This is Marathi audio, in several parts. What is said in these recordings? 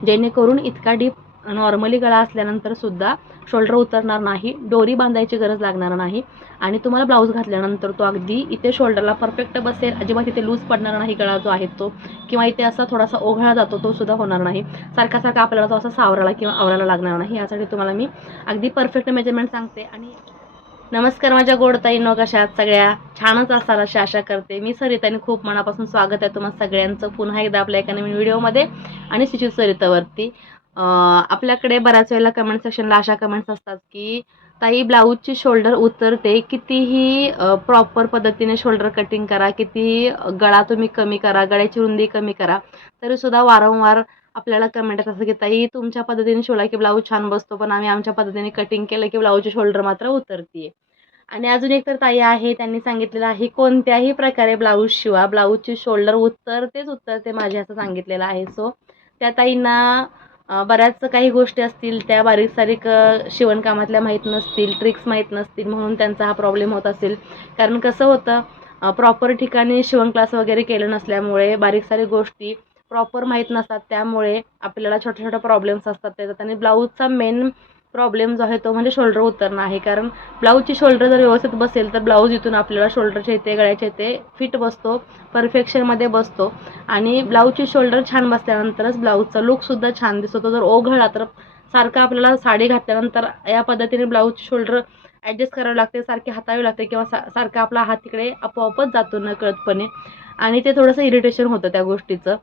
जेणेकरून इतका डीप नॉर्मली गळा असल्यानंतर सुद्धा शोल्डर उतरणार नाही डोरी बांधायची गरज लागणार नाही आणि तुम्हाला ब्लाऊज घातल्यानंतर तो अगदी इथे शोल्डरला परफेक्ट बसेल. अजिबात इथे लूज पडणार नाही गळा जो आहे तो किंवा इथे असा थोडासा ओघळा जातो तो सुद्धा होणार नाही. सारखा सारखा आपल्याला तो असा सावराला किंवा आवराला लागणार नाही. यासाठी तुम्हाला मी अगदी परफेक्ट मेजरमेंट सांगते आणि नमस्कार माझ्या गोडताईंनो कशा आहात सगळ्या? छानच असाल अशी आशा करते. मी सरिता आणि खूप मनापासून स्वागत आहे तुम्हाला सगळ्यांचं पुन्हा एकदा आपल्या एका नवीन व्हिडिओमध्ये आणि शिशिर सरितावरती. आपल्याकडे बऱ्याच वेळेला कमेंट सेक्शनला अशा कमेंट्स असतात की ताई ब्लाऊजची शोल्डर उतरते. कितीही प्रॉपर पद्धतीने शोल्डर कटिंग करा. कितीही गळा तुम्ही कमी करा. गळ्याची रुंदी कमी करा. तरीसुद्धा वारंवार आपल्याला कमेंट येतात असं की ताई तुमच्या पद्धतीने शिवला की ब्लाऊज छान बसतो पण आम्ही आमच्या पद्धतीने कटिंग केलं की ब्लाऊजची शोल्डर मात्र उतरते आणि अजून एक तर ताई आहे त्यांनी सांगितलेलं आहे कोणत्याही प्रकारे ब्लाऊज शिवा. ब्लाऊजची शोल्डर उत्तरतेच उत्तरते माझे असं सांगितलेलं आहे. सो त्या ताईंना बऱ्याच काही गोष्टी असतील त्या बारीक सारीक शिवणकामातल्या माहीत नसतील ट्रिक्स माहीत नसतील म्हणून त्यांचा हा प्रॉब्लेम होत असेल. कारण कसं होतं प्रॉपर ठिकाणी शिवण क्लास वगैरे केलं नसल्यामुळे बारीक सारीक गोष्टी प्रॉपर माहीत नसतात त्यामुळे आपल्याला छोट्या छोट्या प्रॉब्लेम्स असतात. त्याच्यात आणि ब्लाऊजचा मेन प्रॉब्लेम जो आहे तो म्हणजे शोल्डर उतरणं आहे. कारण ब्लाऊजची शोल्डर जर व्यवस्थित बसेल तर ब्लाऊज इथून आपल्याला शोल्डरच्या इथे गळ्याच्या इथे फिट बसतो परफेक्शनमध्ये बसतो. आणि ब्लाऊजची शोल्डर छान बसल्यानंतरच ब्लाऊजचा लुकसुद्धा छान दिसतो. जर ओघळला तर सारखं आपल्याला साडी घातल्यानंतर या पद्धतीने ब्लाऊजची शोल्डर ॲडजस्ट करावं लागते सारखी हातावी लागते किंवा सा सारखा आपला हात तिकडे आपोआपच जातो नकळतपणे. आणि ते थोडंसं इरिटेशन होतं त्या गोष्टीचं.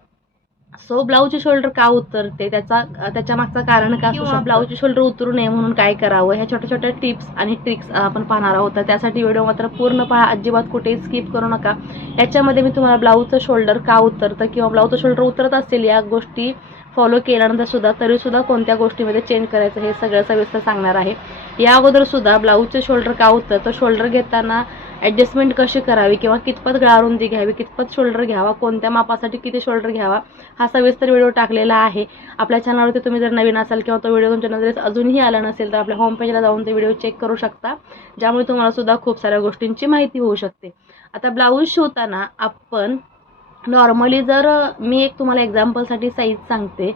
सो ब्लाऊजची शोल्डर का उतरते? त्याचा त्याच्या मागचं कारण का शकतं? ब्लाऊजची शोल्डर उतरू नये म्हणून काय करावं? ह्या छोट्या छोट्या टिप्स आणि ट्रिक्स आपण पाहणार आहोत. तर त्यासाठी व्हिडिओ मात्र पूर्ण पहा. अजिबात कुठेही स्किप करू नका. याच्यामध्ये मी तुम्हाला ब्लाऊजचं शोल्डर का उतरतं किंवा ब्लाऊजचं शोल्डर उतरत असेल या गोष्टी फॉलो केल्यानंतर सुद्धा तरीसुद्धा कोणत्या गोष्टीमध्ये चेंज करायचं हे सगळं सविस्तर सांगणार आहे. या अगोदर सुद्धा ब्लाऊजचं शोल्डर का उतरतं? शोल्डर घेताना ॲडजस्टमेंट कशी करावी किंवा कितपत गळारुंदी घ्यावी कितपत शोल्डर घ्यावा कोणत्या मापासाठी किती शोल्डर घ्यावा हा सविस्तर व्हिडिओ टाकलेला आहे. आपल्या चॅनलवरती तुम्ही जर नवीन असाल किंवा तो व्हिडिओ तुमच्या नजरेस अजूनही आला नसेल तर आपल्या होम पेजला जाऊन ते व्हिडिओ चेक करू शकता. ज्यामुळे तुम्हाला सुद्धा खूप साऱ्या गोष्टींची माहिती होऊ शकते. आता ब्लाऊज शिवताना आपण नॉर्मली जर मी एक तुम्हाला एक्झाम्पलसाठी साईज सांगते.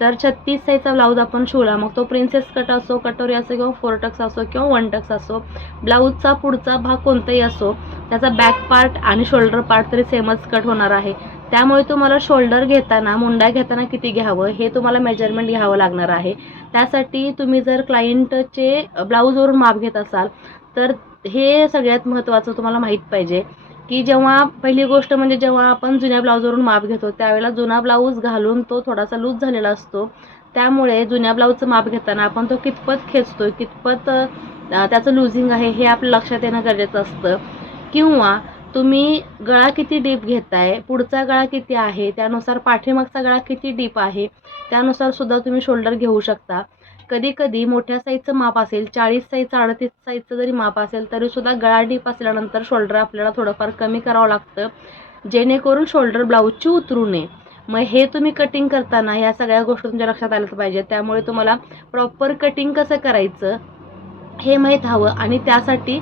तर छत्तीस साईजचा ब्लाऊज आपण शिवला. मग तो प्रिन्सेस कट असो कटोरी असो किंवा फोर टक्स असो किंवा वन टक्स असो ब्लाऊजचा पुढचा भाग कोणताही असो त्याचा बॅक पार्ट आणि शोल्डर पार्ट तरी सेमच कट होणार आहे. त्यामुळे तुम्हाला शोल्डर घेताना मुंडा घेताना किती घ्यावं हे तुम्हाला मेजरमेंट घ्यावं लागणार आहे. त्यासाठी तुम्ही जर क्लायंटचे ब्लाऊजवरून माप घेत असाल तर हे सगळ्यात महत्त्वाचं तुम्हाला माहीत पाहिजे. की जेव्हा पहिली गोष्ट म्हणजे जेव्हा आपण जुन्या ब्लाऊजवरून माप घेतो त्यावेळेला जुना ब्लाऊज घालून तो थोडासा लूज झालेला असतो. त्यामुळे जुन्या ब्लाऊजचं माप घेताना आपण तो कितपत खेचतो कितपत त्याचं लुझिंग आहे हे आपलं लक्षात येणं गरजेचं असतं. किंवा तुम्ही गळा किती डीप घेताय पुढचा गळा किती आहे त्यानुसार पाठीमागचा गळा किती डीप आहे त्यानुसार सुद्धा तुम्ही शोल्डर घेऊ शकता. कधी कधी मोठ्या साईजचं माप असेल चाळीस साईजचं अडतीस साईजचं जरी माप असेल तरी सुद्धा गळा डीप असल्यानंतर शोल्डर आपल्याला थोडंफार कमी करावं लागतं. जेणेकरून शोल्डर ब्लाऊजची उतरू नये. मग हे तुम्ही कटिंग करताना ह्या सगळ्या गोष्टी तुमच्या लक्षात आल्याच पाहिजे त्यामुळे तुम्हाला प्रॉपर कटिंग कसं करायचं हे माहीत हवं आणि त्यासाठी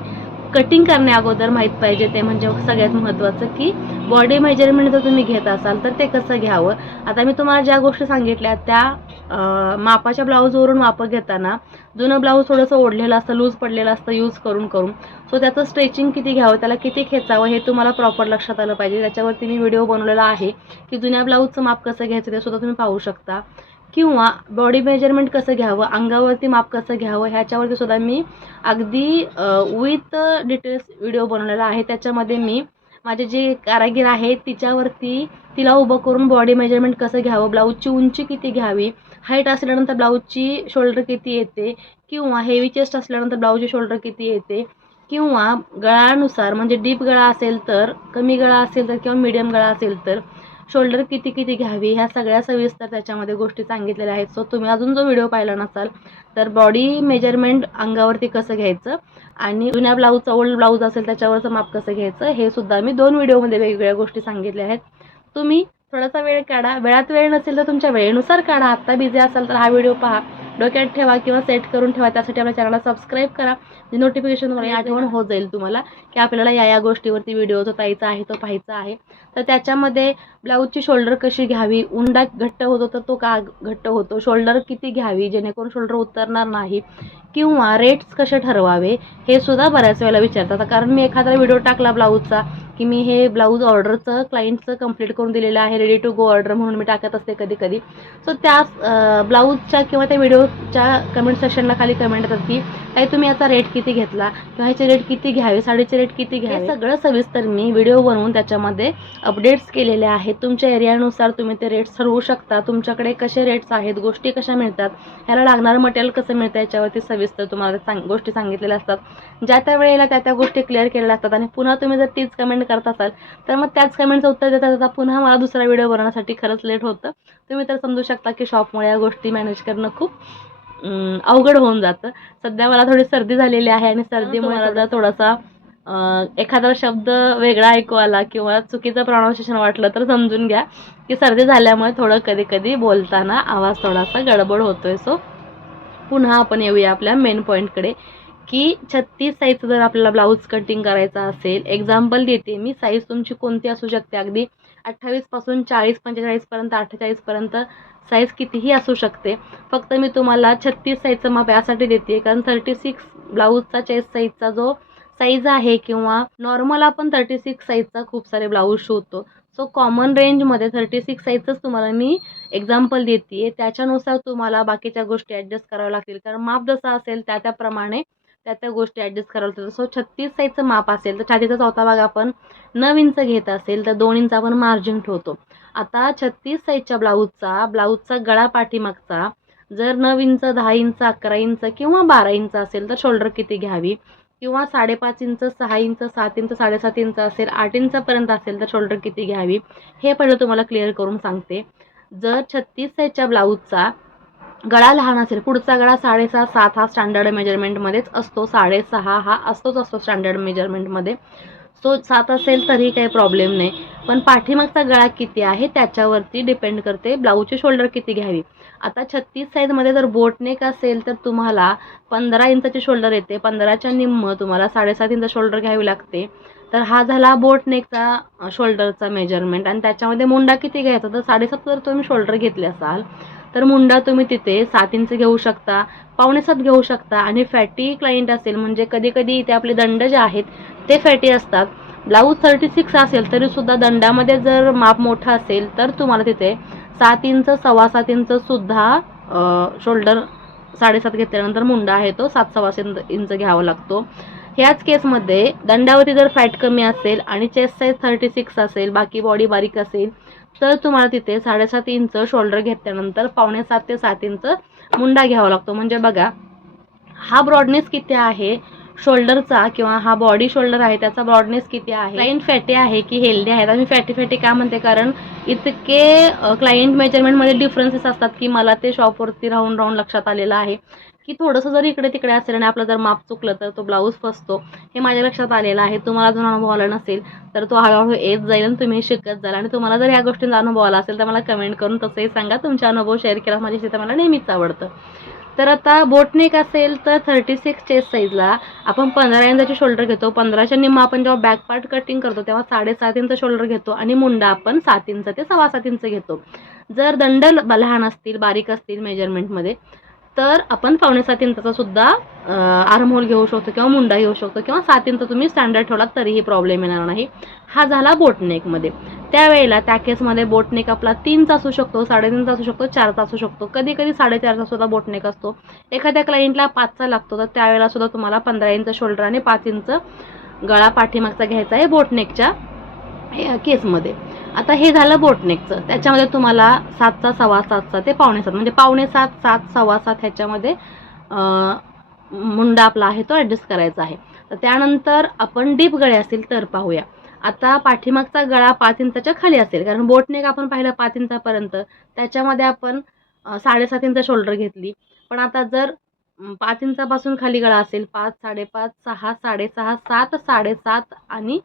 कटिंग करण्या अगोदर माहीत पाहिजे. ते म्हणजे सगळ्यात महत्त्वाचं की बॉडी मेजरमेंट जर तुम्ही घेत असाल तर ते कसं घ्यावं? आता मी तुम्हाला ज्या गोष्टी सांगितल्या त्या मापाच्या ब्लाऊजवरून माप घेताना जुनं ब्लाऊज थोडंसं ओढलेलं असतं लूज पडलेलं असतं यूज करून करून. सो त्याचं स्ट्रेचिंग किती घ्यावं त्याला किती खेचावं हे तुम्हाला प्रॉपर लक्षात आलं पाहिजे. त्याच्यावरती मी व्हिडिओ बनवलेला आहे की जुन्या ब्लाऊजचं माप कसं घ्यायचं ते सुद्धा तुम्ही पाहू शकता. किंवा बॉडी मेजरमेंट कसं घ्यावं अंगावरती माप कसं घ्यावं ह्याच्यावरती सुद्धा मी अगदी विथ डिटेल्स व्हिडिओ बनवलेला आहे. त्याच्यामध्ये मी माझे जे कारागीर आहे तिच्यावरती तिला उभं करून बॉडी मेजरमेंट कसं घ्यावं ब्लाऊजची उंची किती घ्यावी हाईट असल्यानंतर ब्लाऊजची शोल्डर किती येते? किंवा हेवी चेस्ट असल्यानंतर ब्लाऊजची शोल्डर किती येते? किंवा गळानुसार म्हणजे डीप गळा असेल तर कमी गळा असेल तर किंवा मिडियम गळा असेल तर शोल्डर किती किती घ्यावी? ह्या सगळ्या सविस्तर त्याच्यामध्ये गोष्टी सांगितलेल्या आहेत. सो तुम्ही अजून जो व्हिडिओ पाहिला नसाल तर बॉडी मेजरमेंट अंगावरती कसं घ्यायचं? आणि जुन्या ब्लाऊजचा ओल्ड ब्लाऊज असेल त्याच्यावरचं माप कसं घ्यायचं? हे सुद्धा मी दोन व्हिडिओमध्ये वेगवेगळ्या गोष्टी सांगितल्या आहेत. तुम्ही थोडासा वेळ काढा. वेळात वेळ नसेल तर तुमच्या वेळेनुसार काढा. आत्ता बिझी असाल तर हा व्हिडिओ पहा. डोक्यात ठेवा किंवा सेट करून ठेवा. त्यासाठी आपल्या चॅनलला सबस्क्राईब करा. म्हणजे नोटिफिकेशन आठवण होत जाईल तुम्हाला की आपल्याला या या गोष्टीवरती व्हिडिओ जो तायचा आहे तो पाहायचा आहे. तर त्याच्यामध्ये ब्लाऊजची शोल्डर कशी घ्यावी? उंडा घट्ट होतो तर तो का घट्ट होतो? शोल्डर किती घ्यावी? जेणेकरून शोल्डर उतरणार नाही. किंवा रेट्स कसे ठरवावे हे सुद्धा बऱ्याच वेळेला विचारतात. कारण मी एखादा व्हिडिओ टाकला ब्लाऊजचा की मी हे ब्लाऊज ऑर्डरचं क्लायंटचं कंप्लीट करून दिलेलं आहे रेडी टू गो ऑर्डर म्हणून मी टाकत असते कधी कधी सो त्या ब्लाऊजच्या किंवा त्या व्हिडिओच्या कमेंट सेक्शनला खाली कमेंट येतात की ताई तुम्ही याचा रेट किती घेतला? किंवा ह्याचे रेट किती घ्यावे? साडीचे रेट किती घ्यावे? सगळं सविस्तर मी व्हिडिओ बनवून त्याच्यामध्ये अपडेट्स केलेले आहेत. तुमच्या एरियानुसार तुम्ही ते रेट्स ठरवू शकता. तुमच्याकडे कसे रेट्स आहेत गोष्टी कशा मिळतात ह्याला लागणारं मटेरियल कसं मिळतं याच्यावरती सविस्तर तुम्हाला सांग गोष्टी सांगितलेल्या असतात. ज्या त्या वेळेला त्या त्या गोष्टी क्लिअर केलेल्या असतात आणि पुन्हा तुम्ही जर तीच कमेंट करत असाल तर मग त्याच कमेंटचं उत्तर देता देता पुन्हा मला दुसरा व्हिडिओ बनवण्यासाठी खरंच लेट होतं. तुम्ही तर समजू शकता की शॉपमुळे या गोष्टी मॅनेज करणं खूप अवघड होऊन जातं. सध्या मला थोडी सर्दी झालेली आहे आणि सर्दीमुळे मला जर थोडासा एखादा शब्द वेगळा ऐकू आला किंवा चुकीचं प्रॉनाऊन्सिएशन वाटलं तर समजून घ्या. की सर्दी झाल्यामुळे थोडं कधी कधी बोलताना आवाज थोडासा गडबड होतोय. सो पुन्हा आपण येऊया आपल्या मेन पॉईंटकडे की छत्तीस साईजचं जर आपल्याला ब्लाऊज कटिंग करायचा असेल एक्झाम्पल देते मी साईज तुमची कोणती असू शकते? अगदी अठ्ठावीसपासून चाळीस पंचेचाळीसपर्यंत अठ्ठेचाळीसपर्यंत साईज कितीही असू शकते. फक्त मी तुम्हाला छत्तीस साईजचं माप यासाठी देते कारण थर्टी सिक्स ब्लाऊजचा चेस्ट साईजचा जो साईज आहे किंवा नॉर्मल आपण थर्टी सिक्स साईजचा खूप सारे ब्लाऊज शोधतो. सो कॉमन रेंजमध्ये थर्टी सिक्स साईजचंच तुम्हाला मी एक्झाम्पल देते. त्याच्यानुसार तुम्हाला बाकीच्या गोष्टी ॲडजस्ट कराव्या लागतील. कारण माप जसं असेल त्या त्याप्रमाणे त्या त्या गोष्टी ॲडजस्ट कराव्या लागतील. सो छत्तीस साईजचं माप असेल तर छातीचा चौथा भाग आपण नऊ इंच घेत असेल तर दोन इंच आपण मार्जिन ठेवतो. आता छत्तीस साईजच्या ब्लाऊजचा ब्लाऊजचा गळा पाठीमागचा जर नऊ इंच दहा इंच अकरा इंच किंवा बारा इंच असेल तर शोल्डर किती घ्यावी? किंवा साडेपाच इंच सहा इंच सात इंच साडेसात इंच असेल आठ इंचापर्यंत असेल तर शोल्डर किती घ्यावी? हे पहिलं तुम्हाला क्लिअर करून सांगते. जर छत्तीस साईजच्या ब्लाऊजचा गळा लहान असेल पुढचा गळा साडेसहा सात हा स्टँडर्ड मेजरमेंटमध्येच असतो. साडेसहा हा असतोच असतो स्टँडर्ड मेजरमेंटमध्ये सो सात असेल तरी काही प्रॉब्लेम नाही. पण पाठीमागचा गळा किती आहे त्याच्यावरती डिपेंड करते ब्लाऊजची शोल्डर किती घ्यावी. आता छत्तीस साईजमध्ये जर बोटनेक असेल तर तुम्हाला पंधरा इंचाची शोल्डर येते. पंधराच्या निम्म तुम्हाला साडेसात इंच शोल्डर घ्यावी लागते. तर हा झाला बोटनेकचा शोल्डरचा मेजरमेंट आणि त्याच्यामध्ये मुंडा किती घ्यायचा? तर साडेसात जर तुम्ही शोल्डर घेतले असाल तर मुंडा तुम्ही तिथे सात इंच घेऊ शकता पावणेसात घेऊ शकता. आणि फॅटी क्लायंट असेल म्हणजे कधी कधी इथे आपले दंड जे आहेत ते फॅटी असतात. ब्लाऊज थर्टी सिक्स असेल तरीसुद्धा दंडामध्ये जर माप मोठा असेल तर तुम्हाला तिथे सात इंच सव्वा सात इंच सुद्धा शोल्डर साडेसात घेतल्यानंतर मुंडा आहे तो सात सव्वा इंच इंच घ्यावा लागतो. ह्याच केसमध्ये दंडावरती जर फॅट कमी असेल आणि चेस्ट साईज थर्टी सिक्स असेल बाकी बॉडी बारीक असेल तर तुम्हाला तिथे साडेसात इंच शोल्डर घेतल्यानंतर पावणे सात ते सात इंच मुंडा घ्यावा लागतो. म्हणजे बघा हा ब्रॉडनेस किती आहे? शोल्डरचा किंवा हा बॉडी शोल्डर आहे त्याचा ब्रॉडनेस किती आहे? क्लाइंट फॅटी आहे की हेल्दी आहे आम्ही फॅटी फॅटी का म्हणते? कारण इतके क्लायंट मेजरमेंटमध्ये डिफरन्सेस असतात की मला ते शॉपवरती राहून राहून लक्षात आलेलं आहे. की थोडंसं जर इकडे तिकडे असेल आणि आपलं जर माप चुकलं तर तो ब्लाऊज फसतो. हे माझ्या लक्षात आलेलं आहे. तुम्हाला जर अनुभव आला नसेल तर तो हळूहळू येत जाईल आणि तुम्ही शिकत जाल. आणि तुम्हाला जर या गोष्टींचा अनुभव आला असेल तर मला कमेंट करून तसंही सांगा. तुमचा अनुभव शेअर केला माझ्याशी तर मला नेहमीच आवडतं. तर आता बोटनेक असेल तर थर्टी सिक्स चेस्ट साईजला आपण पंधरा इंचाची शोल्डर घेतो. पंधराच्या निम्मा आपण जेव्हा बॅक पार्ट कटिंग करतो तेव्हा साडेसात इंच शोल्डर घेतो आणि मुंडा आपण सात इंच ते सव्वा सात इंच घेतो. जर दंड लहान असतील बारीक असतील मेजरमेंटमध्ये तर आपण पावणे सात इंचाचा सुद्धा आर्महोल घेऊ शकतो किंवा मुंडा घेऊ शकतो किंवा सात इंच तुम्ही स्टँडर्ड ठेवलात तरीही प्रॉब्लेम येणार नाही. हा झाला बोटनेकमध्ये त्यावेळेला त्या केसमध्ये बोटनेक आपला तीनचा असू शकतो साडेतीनचा असू शकतो चारचा असू शकतो. कधी कधी साडेचारचा सुद्धा बोटनेक असतो. एखाद्या क्लायंटला पाचचा लागतो तर त्यावेळेला सुद्धा तुम्हाला पंधरा इंच शोल्डर आणि पाच इंच गळा पाठीमागचा घ्यायचा आहे बोटनेकच्या केसमध्ये आता हे झालं बोटनेकचं. त्याच्यामध्ये तुम्हाला सातचा सव्वा सातचा ते पावणे सात म्हणजे पावणे सात सात सव्वा सात ह्याच्यामध्ये मुंडा आपला आहे तो ॲडजस्ट करायचा आहे. तर त्यानंतर आपण डीप गळे असतील तर पाहूया. आता पाठीमागचा गळा पाच इंचाच्या खाली असेल कारण बोटनेक आपण पाहिलं पाच इंचापर्यंत. त्याच्यामध्ये आपण साडेसात इंच शोल्डर घेतली. पण आता जर पाच इंचापासून खाली गळा असेल पाच साडेपाच सहा साडेसहा सात साडेसात आणि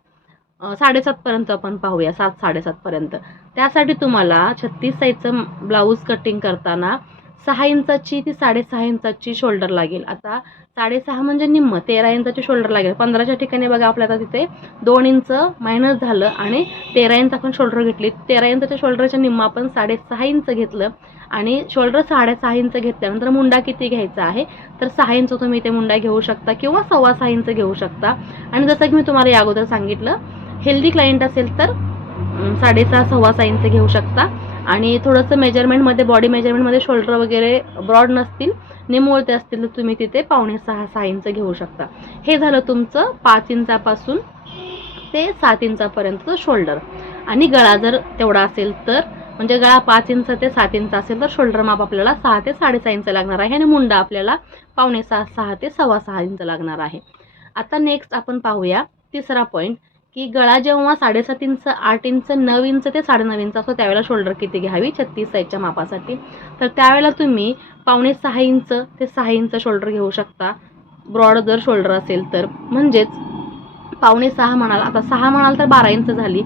साडेसातपर्यंत आपण पाहूया सात साडेसातपर्यंत त्यासाठी तुम्हाला छत्तीस साईजचं ब्लाऊज कटिंग करताना सहा इंचाची ती साडेसहा इंचाची शोल्डर लागेल. आता साडेसहा म्हणजे निम्म तेरा इंचाची शोल्डर लागेल. पंधराच्या ठिकाणी बघा आपल्याला तिथे दोन इंच मायनस झालं आणि तेरा इंच आपण शोल्डर घेतली. तेरा इंचाच्या शोल्डरच्या निम्म आपण साडेसहा इंच घेतलं आणि शोल्डर साडेसहा इंच घेतल्यानंतर मुंडा किती घ्यायचा आहे? तर सहा इंच तुम्ही इथे मुंडा घेऊ शकता किंवा सव्वा सहा इंच घेऊ शकता. आणि जसं की मी तुम्हाला या अगोदर सांगितलं हेल्दी क्लायंट असेल तर साडेसहा सव्वा सा इंच घेऊ शकता. आणि थोडंसं मेजरमेंटमध्ये बॉडी मेजरमेंटमध्ये शोल्डर वगैरे ब्रॉड नसतील निमोळते असतील तर तुम्ही तिथे पावणे सहा सहा इंच घेऊ शकता. हे झालं तुमचं पाच इंचापासून ते सात इंचापर्यंतचं शोल्डर आणि गळा जर तेवढा असेल तर म्हणजे गळा पाच इंच ते सात इंच असेल तर शोल्डर माप आपल्याला सहा ते साडेसहा इंच लागणार आहे. आणि मुंडा आपल्याला पावणे सहा सहा ते सव्वा सहा इंच लागणार आहे. आता नेक्स्ट आपण पाहूया तिसरा पॉईंट की गळा जेव्हा साडेसात इंच आठ इंच नऊ इंच ते साडेनऊ इंच असतो त्यावेळेला शोल्डर किती घ्यावी? छत्तीस साईजच्या मापासाठी. तर त्यावेळेला तुम्ही पावणे सहा इंच ते सहा इंच शोल्डर घेऊ शकता. ब्रॉड जर शोल्डर असेल तर. म्हणजेच पावणे सहा म्हणाल आता सहा म्हणाल तर बारा इंच झाली.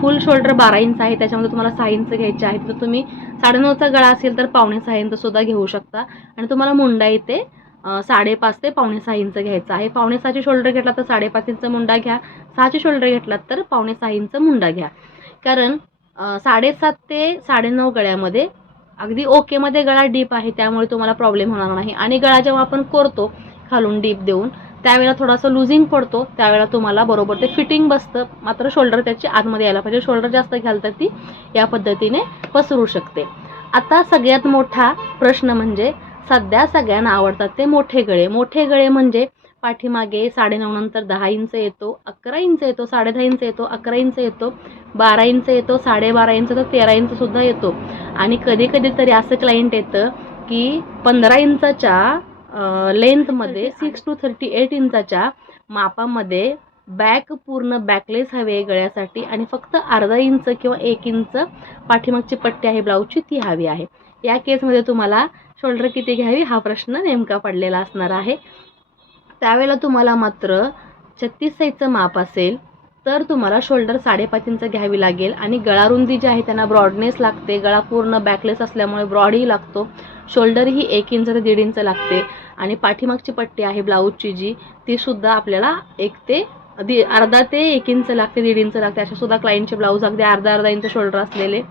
फुल शोल्डर बारा इंच आहे त्याच्यामध्ये तुम्हाला सहा इंच घ्यायचे आहेत. तर तुम्ही साडेनऊचा गळा असेल तर पावणे सहा इंच सुद्धा घेऊ शकता. आणि तुम्हाला मुंडा इथे साडेपाच ते पावणे सहा इंच घ्यायचं आहे. पावणे सहाचे शोल्डर घेतला तर साडेपाच इंच मुंडा घ्या. सहाचे शोल्डर घेतलात तर पावणे सहा इंच मुंडा घ्या. कारण साडेसात ते साडेनऊ गळ्यामध्ये अगदी ओकेमध्ये गळा डीप आहे त्यामुळे तुम्हाला प्रॉब्लेम होणार नाही. आणि गळा जेव्हा आपण करतो खालून डीप देऊन त्यावेळेला थोडासा लुझिंग पडतो त्यावेळेला तुम्हाला बरोबर ते फिटिंग बसतं. मात्र शोल्डर त्याची आतमध्ये यायला पाहिजे. शोल्डर जास्त घ्याल तर ती या पद्धतीने पसरू शकते. आता सगळ्यात मोठा प्रश्न म्हणजे सध्या सगळ्यांना आवडतात ते मोठे गळे. मोठे गळे म्हणजे पाठीमागे साडेनऊ नंतर दहा इंच येतो अकरा इंच येतो साडेदहा इंच येतो अकरा इंच येतो बारा इंच येतो साडेबारा इंच तर तेरा इंच सुद्धा येतो. आणि कधी कधी तरी असं क्लायंट येतं की पंधरा इंचाच्या लेंथमध्ये सिक्स टू थर्टी एट इंचाच्या मापामध्ये बॅक पूर्ण बॅकलेस हवी आहे गळ्यासाठी. आणि फक्त अर्धा इंच किंवा एक इंच पाठीमागची पट्टी आहे ब्लाऊजची ती हवी आहे. या केसमध्ये तुम्हाला शोल्डर किती घ्यावी हा प्रश्न नेमका पडलेला असणार आहे. त्यावेळेला तुम्हाला मात्र छत्तीस साईजचं माप असेल तर तुम्हाला शोल्डर साडेपाच इंच घ्यावी लागेल. आणि गळारुंदी जी आहे त्यांना ब्रॉडनेस लागते. गळा पूर्ण बॅकलेस असल्यामुळे ब्रॉडही लागतो. शोल्डर ही एक इंच ते दीड इंच लागते. आणि पाठीमागची पट्टी आहे ब्लाऊजची जी तीसुद्धा आपल्याला एक ते दि अर्धा ते एक इंच लागते दीड इंच लागते. अशा सुद्धा क्लायंटचे ब्लाऊज अगदी अर्धा अर्धा इंच शोल्डर असलेले.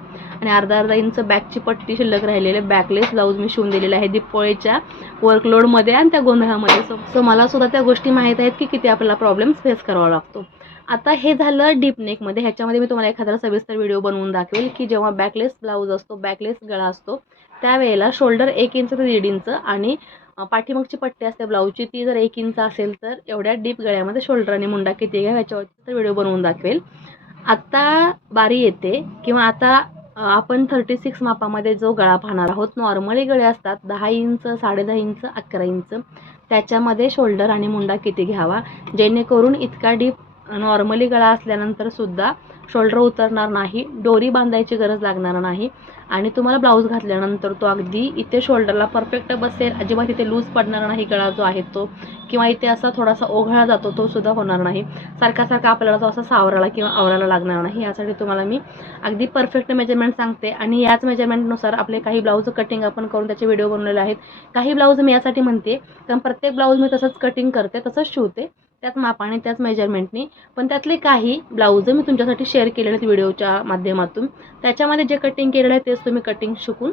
आणि अर्धा अर्धा इंच बॅकची पट्टी शिल्लक राहिलेले बॅकलेस ब्लाऊज मी शिवून दिलेले आहे दीपोळीच्या वर्कलोडमध्ये आणि त्या गोंधळामध्ये. सो सो मला सुद्धा त्या गोष्टी माहीत आहेत की किती आपल्याला प्रॉब्लेम फेस करावा लागतो. आता हे झालं डीप नेकमध्ये ह्याच्यामध्ये मी तुम्हाला एखादा सविस्तर व्हिडिओ बनवून दाखवेल की जेव्हा बॅकलेस ब्लाऊज असतो बॅकलेस गळा असतो त्यावेळेला शोल्डर एक इंच ते दीड इंच आणि पाठीमागची पट्टी असते ब्लाऊजची ती जर एक इंच असेल तर एवढ्या डीप गळ्यामध्ये शोल्डर आणि मुंडा किती घ्या ह्याच्यावरती तर व्हिडिओ बनवून दाखवेल. आत्ता बारी येते किंवा आता आपण थर्टी सिक्स मापामध्ये जो गळा पाहणार आहोत नॉर्मली गळे असतात दहा इंच साडेदहा इंच अकरा इंच. त्याच्यामध्ये शोल्डर आणि मुंडा किती घ्यावा? जेणेकरून इतका डीप नॉर्मली गळा असल्यानंतर सुद्धा शोल्डर उतरणार नाही डोरी बांधायची गरज लागणार नाही आणि तुम्हाला ब्लाऊज घातल्यानंतर तो अगदी इथे शोल्डरला परफेक्ट बसेल. अजिबात इथे लूज पडणार नाही गळा जो आहे तो किंवा इथे असा थोडासा ओघळा जातो तो सुद्धा होणार नाही. सारखा सारखा आपल्याला तो असा सावराला किंवा आवराला लागणार नाही. यासाठी तुम्हाला मी अगदी परफेक्ट मेजरमेंट सांगते आणि याच मेजरमेंटनुसार आपले काही ब्लाऊज कटिंग आपण करून त्याचे व्हिडिओ बनवलेले आहेत. काही ब्लाऊज मी यासाठी म्हणते कारण प्रत्येक ब्लाऊज मी तसंच कटिंग करते तसंच शिवते. त्याच मापाने त्याच मेजरमेंटनी पण त्यातले काही ब्लाऊज मी तुमच्यासाठी शेअर केलेले आहेत व्हिडिओच्या माध्यमातून. त्याच्यामध्ये जे कटिंग केलेलं आहे तेच तुम्ही कटिंग शिकून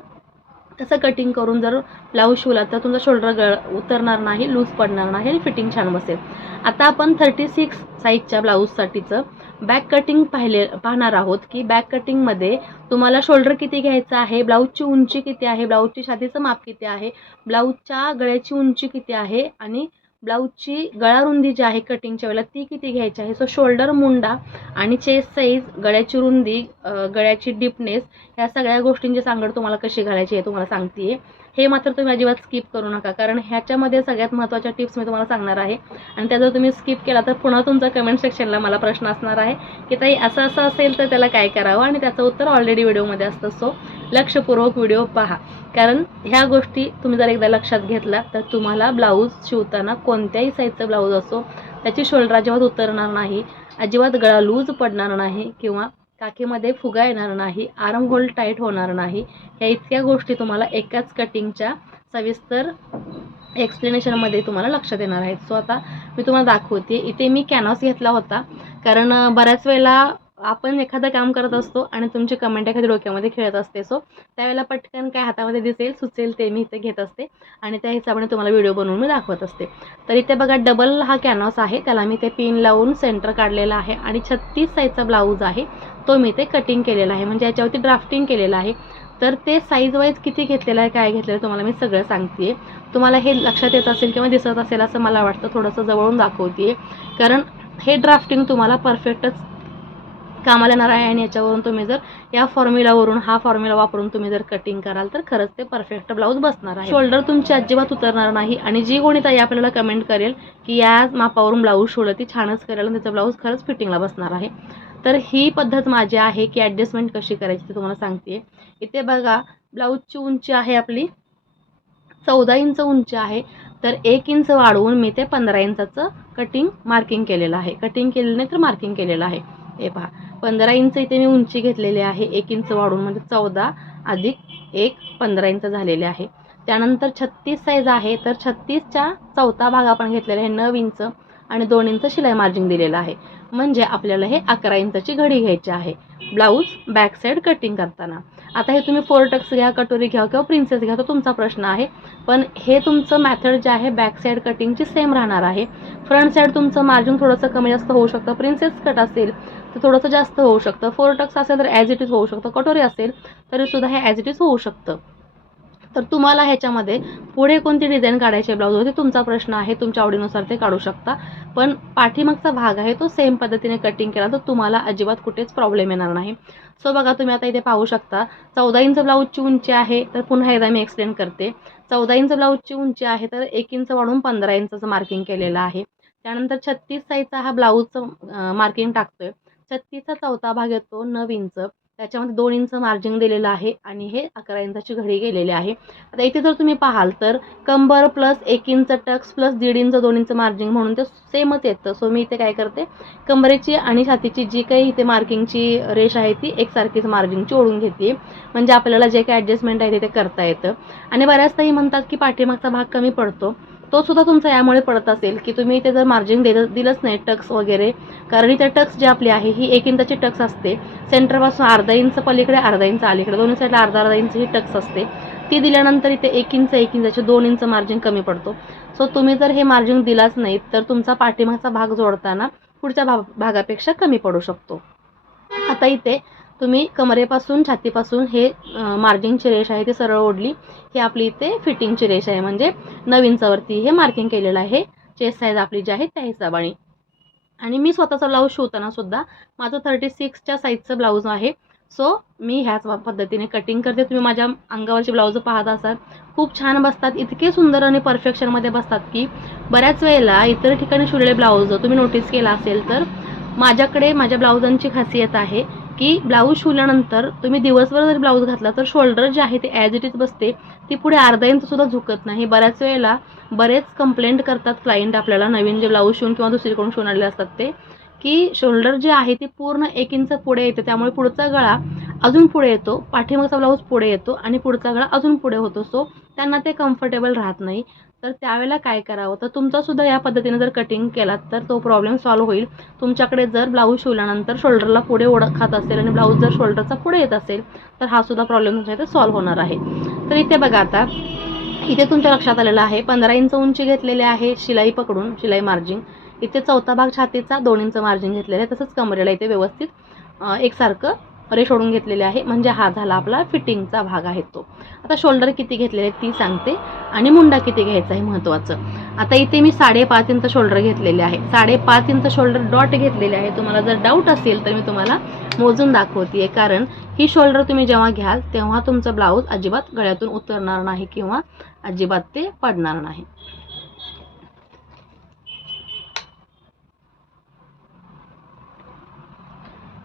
तसं कटिंग करून जर ब्लाऊज शिवला तर तुमचा शोल्डर गळ उतरणार नाही लूज पडणार नाही आणि फिटिंग छान बसेल. आता आपण थर्टी सिक्स साईजच्या ब्लाऊजसाठीचं बॅक कटिंग पाहिले पाहणार आहोत की बॅक कटिंगमध्ये तुम्हाला शोल्डर किती घ्यायचं आहे ब्लाऊजची उंची किती आहे ब्लाऊजची छातीचं माप किती आहे ब्लाऊजच्या गळ्याची उंची किती आहे आणि ब्लाऊजची गळारुंदी जी आहे कटिंगच्या वेळेला ती किती घ्यायची आहे? सो शोल्डर मुंडा आणि चेस्ट साईज गळ्याची रुंदी गळ्याची डिपनेस ह्या सगळ्या गोष्टींची सांगड तुम्हाला कशी घालायची आहे तुम्हाला सांगते हे मात्र तुम्ही अजिबात स्किप करू नका. कारण ह्याच्यामध्ये सगळ्यात महत्त्वाच्या टिप्स मी तुम्हाला सांगणार आहे. आणि त्या जर तुम्ही स्किप केला तर पुन्हा तुमचा कमेंट सेक्शनला मला प्रश्न असणार आहे. की ताई असं असं असेल तर त्याला काय करावं? आणि त्याचं उत्तर ऑलरेडी व्हिडिओमध्ये असतं. सो लक्षपूर्वक व्हिडिओ पहा. कारण ह्या गोष्टी तुम्ही जर एकदा लक्षात घेतला तर तुम्हाला ब्लाऊज शिवताना कोणत्याही साईजचं ब्लाऊज असो त्याची शोल्डर अजिबात उतरणार नाही अजिबात गळा लूज पडणार नाही किंवा काखेमध्ये फुगा येणार नाही आर्म होल टाईट होणार नाही. ह्या इतक्या गोष्टी तुम्हाला एकाच कटिंगच्या सविस्तर एक्सप्लेनेशनमध्ये तुम्हाला लक्षात येणार आहेत. सो आता मी तुम्हाला दाखवते. इथे मी कॅनॉस घेतला होता. कारण बऱ्याच वेळेला आपण एखादं काम करत असतो आणि तुमची कमेंट एखादी डोक्यामध्ये खेळत असते. सो त्यावेळेला पटकन काय हातामध्ये दिसेल सुचेल ते मी इथे घेत असते. आणि त्या हिशोबाने तुम्हाला व्हिडिओ बनवून मी दाखवत असते. तर इथे बघा डबल हा कॅनॉस आहे. त्याला मी ते पिन लावून सेंटर काढलेला आहे. आणि छत्तीस साईजचा ब्लाऊज आहे. तो मी ते कटिंग केलेला आहे. म्हणजे याच्यावरती ड्राफ्टिंग केलेलं आहे. तर ते साईज वाईज किती घेतलेलं आहे काय घेतलेलं आहे तुम्हाला मी सगळं सांगते तुम्हाला हे लक्षात येत असेल किंवा दिसत असेल असं मला वाटतं थोडंसं जवळून दाखवते कारण हे ड्राफ्टिंग तुम्हाला परफेक्टच कामाला येणार आहे आणि याच्यावरून तुम्ही जर या फॉर्म्युलावरून हा फॉर्म्युला वापरून तुम्ही जर कटिंग कराल तर खरंच ते परफेक्ट ब्लाऊज बसणार आहे. शोल्डर तुमची अजिबात उतरणार नाही आणि जी कोणी ताई आपल्याला कमेंट करेल की या मापावरून ब्लाऊज शिवलं ती छानच करेल आणि त्याचं ब्लाऊज खरंच फिटिंगला बसणार आहे. तर ही पद्धत माझी आहे की ॲडजस्टमेंट कशी करायची ते तुम्हाला सांगते इथे बघा ब्लाऊजची उंची आहे आपली चौदा इंच उंची आहे. तर एक इंच वाढवून मी ते पंधरा इंचाचं कटिंग मार्किंग केलेलं आहे. कटिंग केलेलं नाही तर मार्किंग केलेलं आहे. हे पहा. पंधरा इंच इथे मी उंची घेतलेली आहे. एक इंच वाढून म्हणजे चौदा अधिक एक पंधरा इंच झालेले आहे. त्यानंतर छत्तीस साईज आहे. तर छत्तीसच्या चौथा भाग आपण घेतलेला आहे नऊ इंच आणि दोन इंच शिलाई मार्जिन दिलेलं आहे. म्हणजे आपल्याला हे अकरा इंचची घडी घ्यायची आहे. ब्लाऊज बॅक साईड कटिंग करताना. आता हे तुम्ही फोर टक्स घ्या कटोरी घ्या किंवा प्रिन्सेस घ्या तो तुमचा प्रश्न आहे. पण हे तुमचं मॅथड जे आहे बॅक साईड कटिंगची सेम राहणार आहे. फ्रंट साईड तुमचं मार्जिन थोडंसं कमी जास्त होऊ शकतं. प्रिन्सेस कट असेल ते थोडंसं जास्त होऊ शकतं. फोर टक्स असेल तर ॲज इट इज होऊ शकतं. कटोरी असेल तरी सुद्धा हे ॲज इट इज होऊ शकतं. तर तुम्हाला ह्याच्यामध्ये पुढे कोणती डिझाईन काढायची ब्लाऊज होते तुमचा प्रश्न आहे. तुमच्या आवडीनुसार ते काढू शकता. पण पाठीमागचा भाग आहे तो सेम पद्धतीने कटिंग केला तर तुम्हाला अजिबात कुठेच प्रॉब्लेम येणार नाही. सो बघा तुम्ही आता इथे पाहू शकता. चौदा इंच ब्लाऊजची उंची आहे. तर पुन्हा एकदा मी एक्सप्लेन करते. चौदा इंच ब्लाऊजची उंची आहे तर एक इंच वाढून पंधरा इंचाचं मार्किंग केलेलं आहे. त्यानंतर छत्तीस साईजचा हा ब्लाऊजचं मार्किंग टाकतोय. छत्तीसचा चौथा भाग येतो नऊ इंच. त्याच्यामध्ये दोन इंच मार्जिन दिलेलं आहे आणि हे अकरा इंचाची घडी गेलेली आहे. आता इथे जर तुम्ही पाहाल तर कंबर प्लस एक इंच टक्स प्लस दीड इंच दोन इंच मार्जिंग म्हणून ते सेमच येतं. सो मी इथे काय करते? कंबरेची आणि छातीची जी काही इथे मार्किंगची रेष आहे ती एकसारखीच मार्जिंगची ओढून घेते. म्हणजे आपल्याला जे काही ॲडजस्टमेंट आहे ते करता येतं. आणि बऱ्याचदाही म्हणतात की पाठीमागचा भाग कमी पडतो. तो सुद्धा तुमचा यामुळे पडत असेल की तुम्ही इथे जर मार्जिन दिलं दिलंच नाही टक्स वगैरे कारण इथे टक्स जे आपली आहे ही एक इंचाची टक्स असते. सेंटरपासून अर्धा इंच पलीकडे अर्धा इंच अलीकडे. दोन्ही साईडला अर्धा अर्धा इंच ही टक्स असते. ती दिल्यानंतर इथे एक इंच एक इंचाचे दोन इंच मार्जिन कमी पडतो. सो तुम्ही जर हे मार्जिन दिलाच नाही तर तुमचा पाठीमागचा भाग जोडताना पुढच्या भाग भागापेक्षा कमी पडू शकतो. आता इथे तुम्ही कमरेपासून छातीपासून हे मार्जिंगची रेष आहे ती सरळ ओढली. हे आपली इथे फिटिंगची रेष आहे. म्हणजे नऊ इंचावरती हे मार्किंग केलेलं आहे. चेस्ट साईज आपली जी आहे त्या हिशोबाने. आणि मी स्वतःचा ब्लाऊज शिवताना सुद्धा माझं थर्टी सिक्सच्या साईजचं ब्लाऊज आहे. सो मी ह्याच पद्धतीने कटिंग करते. तुम्ही माझ्या अंगावरची ब्लाऊज पाहत असाल. खूप छान बसतात. इतके सुंदर आणि परफेक्शनमध्ये बसतात की बऱ्याच वेळेला इतर ठिकाणी शिवलेले ब्लाऊज तुम्ही नोटीस केला असेल तर माझ्याकडे माझ्या ब्लाऊजांची खासियत आहे की ब्लाऊज शिवल्यानंतर तुम्ही दिवसभर जर ब्लाऊज घातला तर शोल्डर जे आहे ते ॲज इट इज बसते. ती पुढे अर्धा इंच सुद्धा झुकत नाही. बऱ्याच वेळेला बरेच कंप्लेंट करतात क्लायंट आपल्याला नवीन जे ब्लाऊज शिवून किंवा दुसरीकडून शिवून आलेले असतात ते की शोल्डर जे आहे ते पूर्ण एक इंच पुढे येते. त्यामुळे पुढचा गळा अजून पुढे येतो पाठीमागचा ब्लाऊज पुढे येतो आणि पुढचा गळा अजून पुढे होतो. सो त्यांना ते कम्फर्टेबल राहत नाही. तर त्यावेळेला काय करावं? तर तुमचा सुद्धा या पद्धतीने जर कटिंग केलात तर तो प्रॉब्लेम सॉल्व्ह होईल. तुमच्याकडे जर ब्लाऊज शिवल्यानंतर शोल्डरला पुढे ओळखत असेल आणि ब्लाऊज जर शोल्डरचा पुढे येत असेल तर हा सुद्धा प्रॉब्लेम तुमच्या इथे सॉल्व्ह होणार आहे. तर इथे बघा आता इथे तुमच्या लक्षात आलेलं आहे पंधरा इंच उंची घेतलेली आहे शिलाई पकडून शिलाई मार्जिंग इथे चौथा भाग छातीचा दोन इंच मार्जिन घेतलेलं आहे तसंच कमरेला इथे व्यवस्थित एकसारखं रेश ओढून घेतलेले आहे. म्हणजे हा झाला आपला फिटिंगचा भाग आहे तो. आता शोल्डर किती घेतलेले आहे ती सांगते. आणि मुंडा किती घ्यायचा आहे महत्त्वाचं आता इथे मी साडेपाच इंच शोल्डर घेतलेले आहे. साडेपाच इंच शोल्डर डॉट घेतलेले आहे. तुम्हाला जर डाऊट असेल तर मी तुम्हाला मोजून दाखवते कारण ही शोल्डर तुम्ही जेव्हा घ्याल तेव्हा तुमचं ब्लाऊज अजिबात गळ्यातून उतरणार नाही किंवा अजिबात ते पडणार नाही.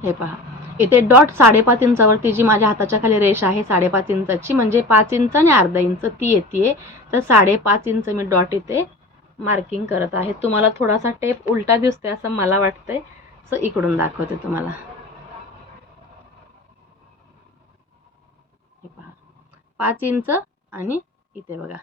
हे पहा. इथे डॉट साडेपाच इंचावरती जी माझ्या हाताच्या खाली रेष आहे साडेपाच इंचाची म्हणजे पाच इंच आणि अर्धा इंच ती येते तर साडेपाच इंच मी डॉट इथे मार्किंग करत आहे. तुम्हाला थोडासा टेप उलटा दिसतोय असं मला वाटतंय. सो इकडून दाखवते तुम्हाला. पाच इंच आणि इथे बघा.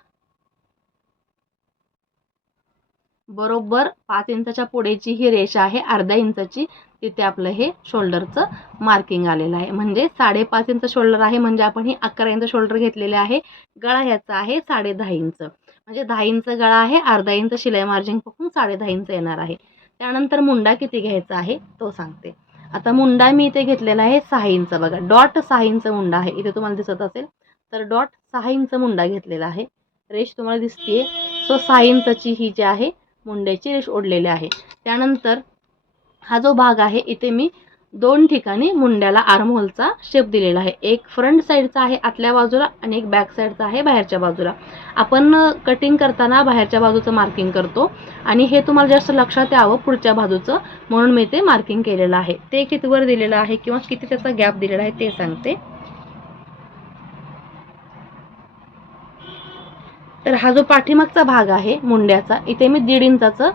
बरोबर पाच इंचाच्या पुढेची ही रेषा आहे अर्धा इंचाची. तिथे आपलं हे शोल्डरचं मार्किंग आलेलं आहे. म्हणजे साडेपाच इंच शोल्डर आहे म्हणजे आपण हे अकरा इंच शोल्डर घेतलेले आहे. गळा ह्याचा आहे साडे दहा इंच. म्हणजे दहा इंच गळा आहे अर्धा इंच शिलाई मार्जिन पकडून साडे दहा इंच येणार आहे. त्यानंतर मुंडा किती घ्यायचा आहे तो सांगते. आता मुंडा मी इथे घेतलेला आहे सहा इंच बघा. डॉट सहा इंच मुंडा आहे. इथे तुम्हाला दिसत असेल तर डॉट सहा इंच मुंडा घेतलेला आहे. रेश तुम्हाला दिसतीये. सो सहा इंचची ही जी आहे मुंड्याची रेश ओढलेली आहे. त्यानंतर हा जो भाग आहे इथे मी दोन ठिकाणी मुंड्याला आर्महोलचा शेप दिलेला आहे. एक फ्रंट साईडचा आहे आतल्या बाजूला आणि एक बॅक साईडचा आहे बाहेरच्या बाजूला. आपण कटिंग करताना बाहेरच्या बाजूचं मार्किंग करतो आणि हे तुम्हाला जास्त लक्षात यावं पुढच्या बाजूचं. म्हणून मी ते मार्किंग केलेलं आहे. ते कितीवर दिलेलं आहे किंवा किती त्याचा गॅप दिलेला आहे ते सांगते. तर हा जो पाठीमागचा भाग आहे मुंड्याचा इथे मी दीड इंचाचं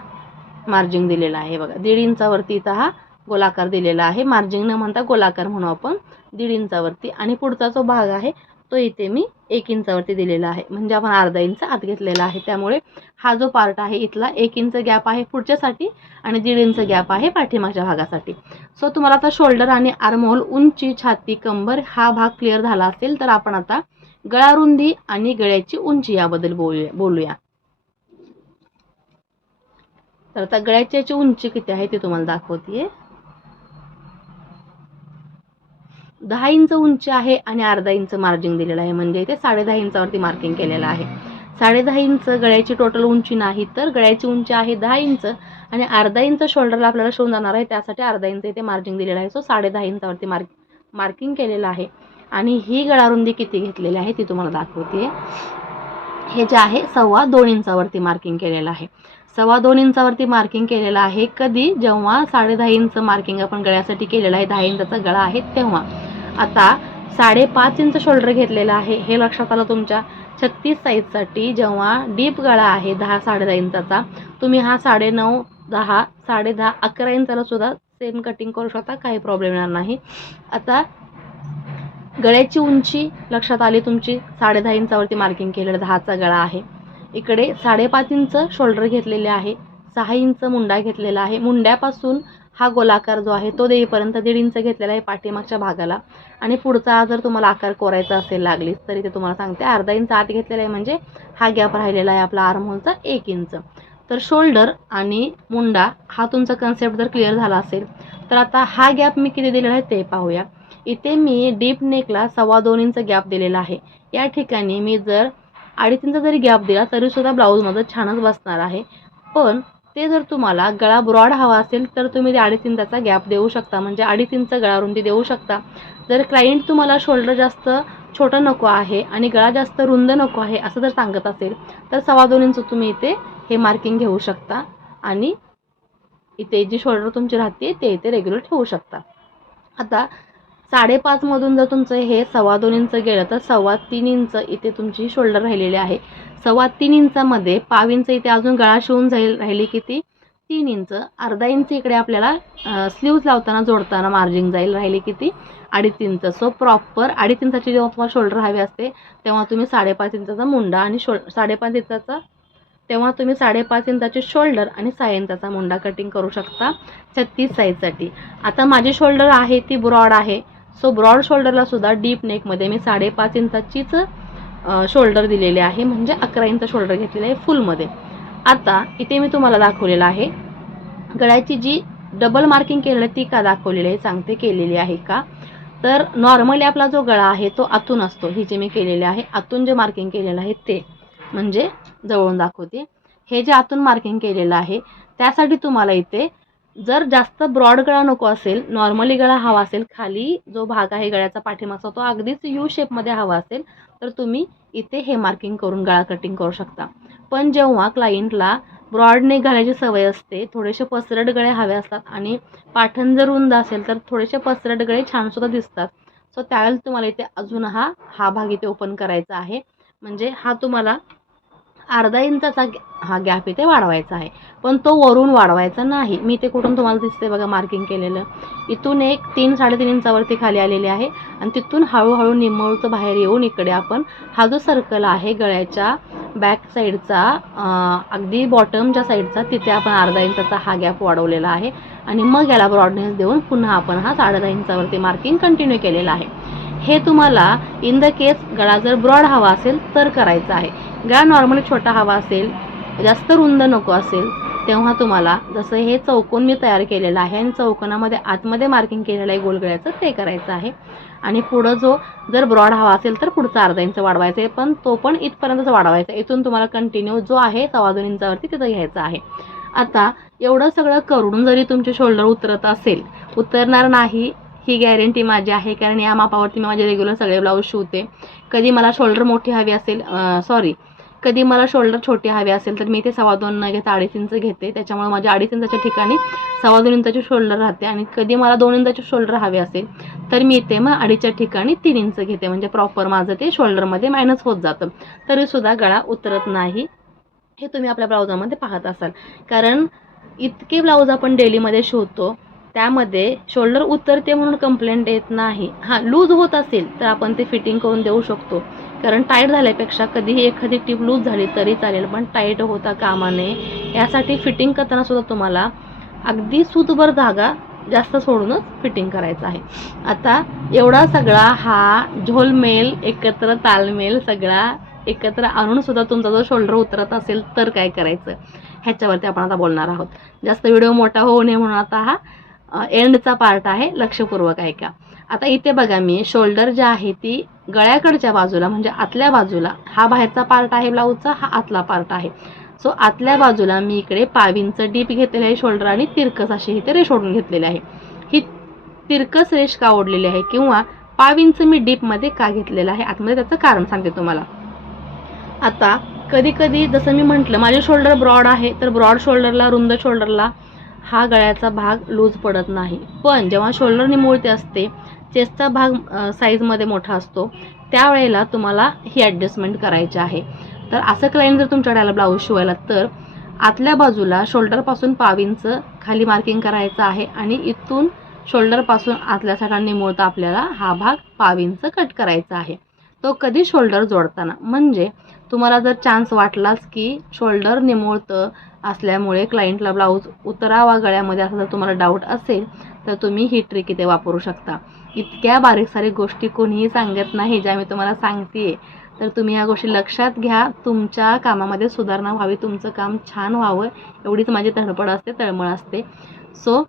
मार्जिंग दिलेलं आहे बघा. दीड इंचावरती इथं हा गोलाकार दिलेला आहे. मार्जिंग न म्हणता गोलाकार म्हणू आपण. दीड इंचावरती आणि पुढचा जो भाग आहे तो इथे मी एक इंचावरती दिलेला आहे. म्हणजे आपण अर्धा इंच आत घेतलेला आहे. त्यामुळे हा जो पार्ट आहे इथला एक इंच गॅप आहे पुढच्यासाठी आणि दीड इंच गॅप आहे पाठीमागच्या भागासाठी. सो तुम्हाला आता शोल्डर आणि आर्मोल उंची छाती कंबर हा भाग क्लिअर झाला असेल तर आपण आता गळारुंदी आणि गळ्याची उंची याबद्दल बोलूया बोलूया. तर आता गळ्याची याची उंची किती आहे ते तुम्हाला दाखवते दहा इंच उंची आहे आणि अर्धा इंच मार्जिंग दिलेलं आहे. म्हणजे इथे साडे दहा इंचावरती मार्किंग केलेलं आहे. साडे दहा इंच गळ्याची टोटल उंची नाही तर गळ्याची उंची आहे दहा इंच आणि अर्धा इंच शोल्डरला आपल्याला शिवून जाणार आहे. त्यासाठी अर्धा इंच इथे मार्जिंग दिलेलं आहे. सो साडे दहा इंचावरती मार्क मार्किंग केलेलं आहे. आणि ही गळारुंदी किती घेतलेली आहे ती तुम्हाला दाखवते हे जे आहे सव्वा दोन इंचावरती मार्किंग केलेलं आहे. सव्वा दोन इंचावरती मार्किंग केलेलं आहे. कधी? जेव्हा साडे दहा इंच मार्किंग आपण गळ्यासाठी केलेलं आहे दहा इंचाचा गळा आहे तेव्हा. आता साडेपाच इंच शोल्डर घेतलेलं आहे. हे लक्षात आलं तुमच्या? छत्तीस साईजसाठी जेव्हा डीप गळा आहे दहा साडे दहा इंचाचा तुम्ही हा साडे नऊ दहा साडे दहा अकरा इंचाला सुद्धा सेम कटिंग करू शकता काही प्रॉब्लेम येणार नाही. आता गळ्याची उंची लक्षात आली तुमची? साडे दहा इंचावरती मार्किंग केलेलं दहाचा गळा आहे. इकडे साडेपाच इंच शोल्डर घेतलेले आहे सहा इंच मुंडा घेतलेला आहे. मुंड्यापासून हा गोलाकार जो आहे तो देईपर्यंत दीड इंच घेतलेला आहे पाठीमागच्या भागाला. आणि पुढचा जर तुम्हाला आकार कोरायचा असेल लागलीच तरी ते तुम्हाला सांगते. अर्धा इंच आत घेतलेला आहे म्हणजे हा गॅप राहिलेला आहे आपला आर्महोलचा एक इंच. तर शोल्डर आणि मुंडा हा तुमचा कन्सेप्ट जर क्लिअर झाला असेल तर आता हा गॅप मी किती दिलेला आहे ते पाहूया. इथे मी डीप नेकला सव्वा दोन इंच गॅप दिलेला आहे. या ठिकाणी मी जर अडीच इंच जरी गॅप दिला तरीसुद्धा ब्लाऊजमध्ये छानच बसणार आहे. पण ते जर तुम्हाला गळा ब्रॉड हवा असेल तर तुम्ही ते अडीच इंचाचा गॅप देऊ शकता. म्हणजे अडीच इंच गळा रुंदी देऊ शकता. जर क्लायंट तुम्हाला शोल्डर जास्त छोटं नको आहे आणि गळा जास्त रुंद नको आहे असं जर सांगत असेल तर सव्वा दोन इंच तुम्ही इथे हे मार्किंग घेऊ शकता. आणि इथे जी शोल्डर तुमची राहते ते इथे रेग्युलर ठेवू शकता. आता साडेपाचमधून जर तुमचं हे सव्वा दोन इंच गेलं तर सव्वा तीन इंच इथे तुमची शोल्डर राहिलेली आहे. सव्वा तीन इंचामध्ये पाव इंच इथे अजून गळा शिवून जाईल राहिली किती? तीन इंच. अर्धा इंच इकडे आपल्याला स्लीव्ज लावताना जोडताना मार्जिंग जाईल राहिली किती? अडीच इंच. सो प्रॉपर अडीच इंचाची जेव्हा तुम्हाला शोल्डर हवे असते तेव्हा तुम्ही साडेपाच इंचाचा मुंडा आणि शो साडेपाच इंचाचा तेव्हा तुम्ही साडेपाच इंचाचे शोल्डर आणि सहा इंचाचा मुंडा कटिंग करू शकता छत्तीस साईजसाठी आता माझी शोल्डर आहे ती ब्रॉड आहे. सो ब्रॉड शोल्डरला सुद्धा डीप नेकमध्ये मी साडेपाच इंचाचीच शोल्डर दिलेले आहे. म्हणजे अकरा इंच शोल्डर घेतलेलं आहे फुलमध्ये आता इथे मी तुम्हाला दाखवलेलं आहे. गळ्याची जी डबल मार्किंग केलेलं आहे ती का दाखवलेली आहे सांगते केलेली आहे का? तर नॉर्मली आपला जो गळा आहे तो आतून असतो. ही जे मी केलेले आहे आतून जे मार्किंग केलेलं आहे ते. म्हणजे जवळून दाखवते. हे जे आतून मार्किंग केलेलं आहे त्यासाठी तुम्हाला इथे जर जास्त ब्रॉड गळा नको असेल नॉर्मली गळा हवा असेल खाली जो भाग आहे गळ्याचा पाठीमागचा तो अगदीच यू शेपमध्ये हवा असेल तर तुम्ही इथे हे मार्किंग करून गळा कटिंग करू शकता. पण जेव्हा क्लायंटला ब्रॉडने घालायची सवय असते थोडेसे पसरट गळे हवे असतात आणि पाठण जर रुंद असेल तर थोडेसे पसरट गळे छानसुद्धा दिसतात. सो त्यावेळेला तुम्हाला इथे अजून हा हा भाग इथे ओपन करायचा आहे. म्हणजे हा तुम्हाला अर्धा इंचाचा गॅ- हा गॅप इथे वाढवायचा आहे. पण तो वरून वाढवायचा नाही. मी ते कुठून तुम्हाला दिसते बघा मार्किंग केलेलं. इथून एक तीन साडेतीन इंचावरती खाली आलेली आहे. आणि तिथून हळूहळू निम्मळूचं बाहेर येऊन इकडे आपण हा जो सर्कल आहे गळ्याच्या बॅक साईडचा अगदी बॉटमच्या साईडचा तिथे आपण अर्धा इंचाचा हा गॅप वाढवलेला आहे. आणि मग याला ब्रॉडनेस देऊन पुन्हा आपण हा साडेदहा इंचावरती मार्किंग कंटिन्यू केलेला आहे. हे तुम्हाला इन द केस गळा जर ब्रॉड हवा असेल तर करायचं आहे. गळा नॉर्मली छोटा हवा असेल जास्त रुंद नको असेल तेव्हा तुम्हाला जसं हे चौकोन मी तयार केलेलं आहे आणि चौकोनामध्ये आतमध्ये मार्किंग केलेलं आहे गोलगळ्याचं ते करायचं आहे. आणि पुढं जो जर ब्रॉड हवा असेल तर पुढचा अर्धा इंच वाढवायचा आहे पण तो पण इथपर्यंतच वाढवायचा आहे. इथून तुम्हाला कंटिन्यू जो आहे सव्वा दोन इंचावरती तिथं घ्यायचा आहे. आता एवढं सगळं करून जरी तुमचे शोल्डर उतरत असेल उतरणार नाही ही गॅरंटी माझी आहे कारण या मापावरती मी माझे रेग्युलर सगळे ब्लाऊज शिवते. कधी मला शोल्डर मोठी हवी असेल सॉरी कधी मला शोल्डर छोटे हवे असेल तर मी ते सव्वा दोन न घेता अडीच इंच घेते. त्याच्यामुळे माझ्या अडीच इंचाच्या ठिकाणी सव्वा दोन इंचाचे शोल्डर राहते. आणि कधी मला दोन इंचाचे शोल्डर हवे असेल तर मी ते मग अडीच्या ठिकाणी तीन इंच घेते. म्हणजे प्रॉपर माझं ते शोल्डरमध्ये मायनस होत जातं. तरीसुद्धा गळा उतरत नाही. हे तुम्ही आपल्या ब्लाऊजामध्ये पाहत असाल. कारण इतके ब्लाऊज आपण डेलीमध्ये शिवतो त्यामध्ये शोल्डर उतरते म्हणून कंप्लेंट येत नाही. हां लूज होत असेल तर आपण ते फिटिंग करून देऊ शकतो. कारण टाईट झाल्यापेक्षा कधीही एखादी टीप लूज झाली तरी चालेल पण टाईट होता कामा नये यासाठी फिटिंग करताना सुद्धा तुम्हाला अगदी सूतभर धागा जास्त सोडूनच फिटिंग करायचं आहे. आता एवढा सगळा हा झोलमेल एकत्र तालमेल सगळा एकत्र आणून सुद्धा तुमचा जो शोल्डर उतरत असेल तर काय करायचं? ह्याच्यावरती आपण आता बोलणार आहोत. जास्त व्हिडिओ मोठा होऊ नये म्हणून आता हा एंडचा पार्ट आहे. लक्षपूर्वक ऐका. आता इथे बघा मी शोल्डर जी आहे ती गळ्याकडच्या बाजूला म्हणजे आतल्या बाजूला हा बाहेरचा पार्ट आहे ब्लाऊजचा हा आतला पार्ट आहे. सो आतल्या बाजूला मी इकडे पावींचं डीप घेतलेलं आहे शोल्डर आणि तिरकस अशी इथे रेष ओढून घेतलेली आहे. ही तिरकस रेष का ओढलेली आहे किंवा पावींचं मी डीपमध्ये का घेतलेलं आहे? आतमध्ये त्याचं कारण सांगते तुम्हाला. आता कधी कधी जसं मी म्हटलं माझे शोल्डर ब्रॉड आहे तर ब्रॉड शोल्डरला रुंद शोल्डरला हा गळ्याचा भाग लूज पडत नाही. पण जेव्हा शोल्डर निमुळते असते चेस्टचा भाग साईजमध्ये मोठा असतो त्यावेळेला तुम्हाला ही ॲडजस्टमेंट करायची आहे. तर असं क्लायंट जर तुमच्याकडे ब्लाऊज शिवायला तर आतल्या बाजूला शोल्डरपासून पावींचं खाली मार्किंग करायचं आहे आणि इथून शोल्डरपासून आतल्या साठा निमुळता आपल्याला हा भाग पावींचं कट करायचा आहे. तो कधी शोल्डर जोडताना. म्हणजे तुम्हाला जर चान्स वाटलाच की शोल्डर निमुळतं असल्यामुळे क्लायंटला ब्लाऊज उतरावा गळ्यामध्ये असं जर तुम्हाला डाऊट असेल तर तुम्ही ही ट्रिक इथे वापरू शकता. इतक्या बारीक सारीक गोष्टी कोणीही सांगत नाही ज्या मी तुम्हाला सांगते तर तुम्ही या गोष्टी लक्षात घ्या. तुमच्या कामामध्ये सुधारणा व्हावी तुमचं काम छान व्हावं. एवढीच माझी तळपड असते तळमळ असते. सो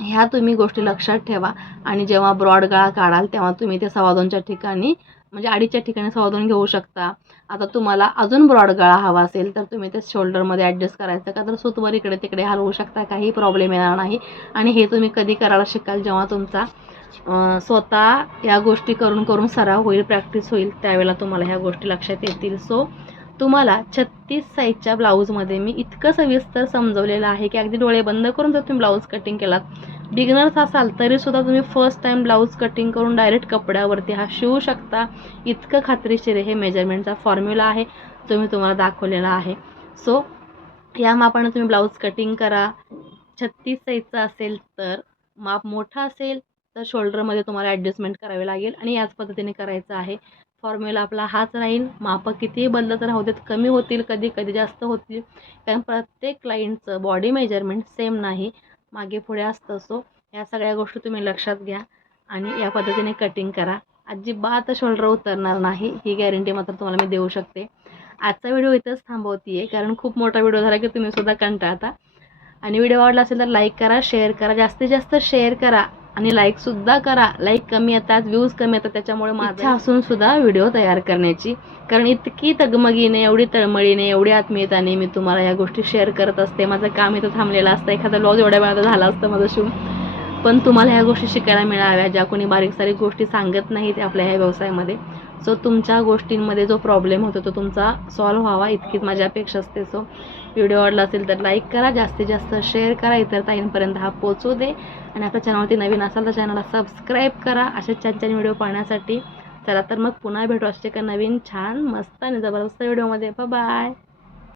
ह्या तुम्ही गोष्टी लक्षात ठेवा. आणि जेव्हा ब्रॉड गळा काढाल तेव्हा तुम्ही त्या सवादोनच्या ठिकाणी म्हणजे अडीच्या ठिकाणी सव्वा घेऊ शकता. आता तुम्हाला अजून ब्रॉड गळा हवा असेल तर तुम्ही ते शोल्डरमध्ये ॲडजस्ट करायचं का? तर सूतवर इकडे तिकडे हलवू शकता काही प्रॉब्लेम येणार नाही. आणि हे तुम्ही कधी करायला शिकाल जेव्हा तुमचा स्वतः या गोष्टी करून करून सराव होईल प्रॅक्टिस होईल त्यावेळेला तुम्हाला ह्या गोष्टी लक्षात येतील. सो तुम्हाला छत्तीस साईजच्या ब्लाऊजमध्ये मी इतकं सविस्तर समजवलेलं आहे की अगदी डोळे बंद करून जर तुम्ही ब्लाऊज कटिंग केलात बिगनर्स असाल तरीसुद्धा तुम्ही फर्स्ट टाईम ब्लाऊज कटिंग करून डायरेक्ट कपड्यावरती हा शिवू शकता. इतकं खात्रीशीर हे मेजरमेंटचा फॉर्म्युला आहे जो मी तुम्हाला दाखवलेला आहे. सो या मापाने तुम्ही ब्लाऊज कटिंग करा. छत्तीस साईजचा असेल तर माप मोठा असेल तर शोल्डरमध्ये तुम्हाला ॲडजस्टमेंट करावी लागेल आणि याच पद्धतीने करायचं आहे. फॉर्म्युला आपला हाच राहील मापं कितीही बदलत राहू देत कमी होतील कधी कधी जास्त होतील. कारण प्रत्येक क्लायंटचं बॉडी मेजरमेंट सेम नाही. मागे पुढे असतं सो या सगळ्या गोष्टी तुम्ही लक्षात घ्या आणि या पद्धतीने कटिंग करा. अजिबात शोल्डर उतरणार नाही. ही गॅरंटी मात्र तुम्हाला मी देऊ शकते. आजचा व्हिडिओ इथंच थांबवते कारण खूप मोठा व्हिडिओ झाला की तुम्ही सुद्धा कंटाळता. आणि व्हिडिओ आवडला असेल तर लाईक करा शेअर करा. जास्तीत जास्त शेअर करा. आणि लाईकसुद्धा करा. लाईक कमी येतात व्ह्यूज कमी येतात त्याच्यामुळे माझा असून सुद्धा व्हिडिओ तयार करण्याची. कारण इतकी तगमगीने एवढी तळमळीने एवढी आत्मीयताने मी तुम्हाला या गोष्टी शेअर करत असते. माझं काम इथं थांबलेलं असतं. एखादा लॉज एवढ्या वेळात झाला असतं माझं शिव पण तुम्हाला ह्या गोष्टी शिकायला मिळाव्या. ज्या कोणी बारीक सारीक गोष्टी सांगत नाहीत आपल्या ह्या व्यवसायामध्ये. सो तुमच्या गोष्टींमध्ये जो प्रॉब्लेम होतो तो तुमचा सॉल्व्ह व्हावा. इतकीच माझी अपेक्षा असते. सो व्हिडिओ आवडला असेल तर लाईक करा जास्तीत जास्त शेअर करा इतर ताईंपर्यंत हा पोचू दे. आणि आपल्या चॅनलवरती नवीन असाल तर चॅनलला सबस्क्राईब करा. असे छान छान व्हिडिओ पाहण्यासाठी. चला तर मग पुन्हा भेटू असे का नवीन छान मस्त आणि जबरदस्त व्हिडिओमध्ये. बाय